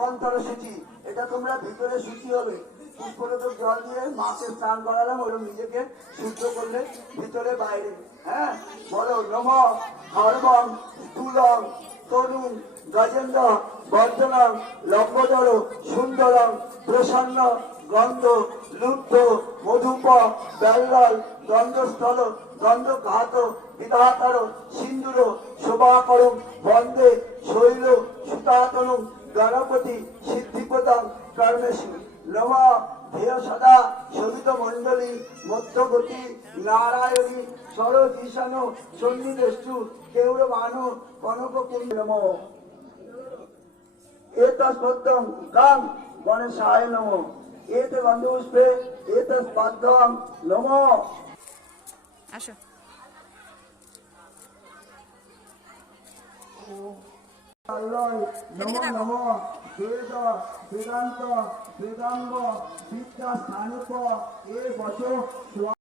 মন্থর সূচি, এটা তোমরা ভিতরে সূচি হবে। পুষ্পরোধক জল দিয়ে মাকে স্নান করালাম, ওরকম নিজেকে শুদ্ধ করলে ভিতরে বাইরে। হ্যাঁ, বলো নম হরবং স্থূলং তরুণ গজেন্দ্র বর্ধনং লম্বোদর সুন্দরং প্রসন্ন গন্ধ লুব্ধ মধুপ বেল্লাল দ্বন্দ্বস্থল দ্বন্দ্বঘাত বিধাতার সিন্দুর শোভাকরম বন্দে শৈল সুতাতনম গণপতি সিদ্ধিপদং কর্মেশু নম ধেয় সদা সবিত মণ্ডলী মধ্যগতি নারায়ণী সরজ ঈশান সন্নিবেষ্টু কেউরমানু কনক কুণ্ড নম এতস্পদ্যং গাং গণেশায় নম এতে বন্ধুষ্পে এতস্পদ্যং নম। আসো। নম নম বেদ বেদান্ত বেদাঙ্গ বিদ্যা স্থানুপ এ বচ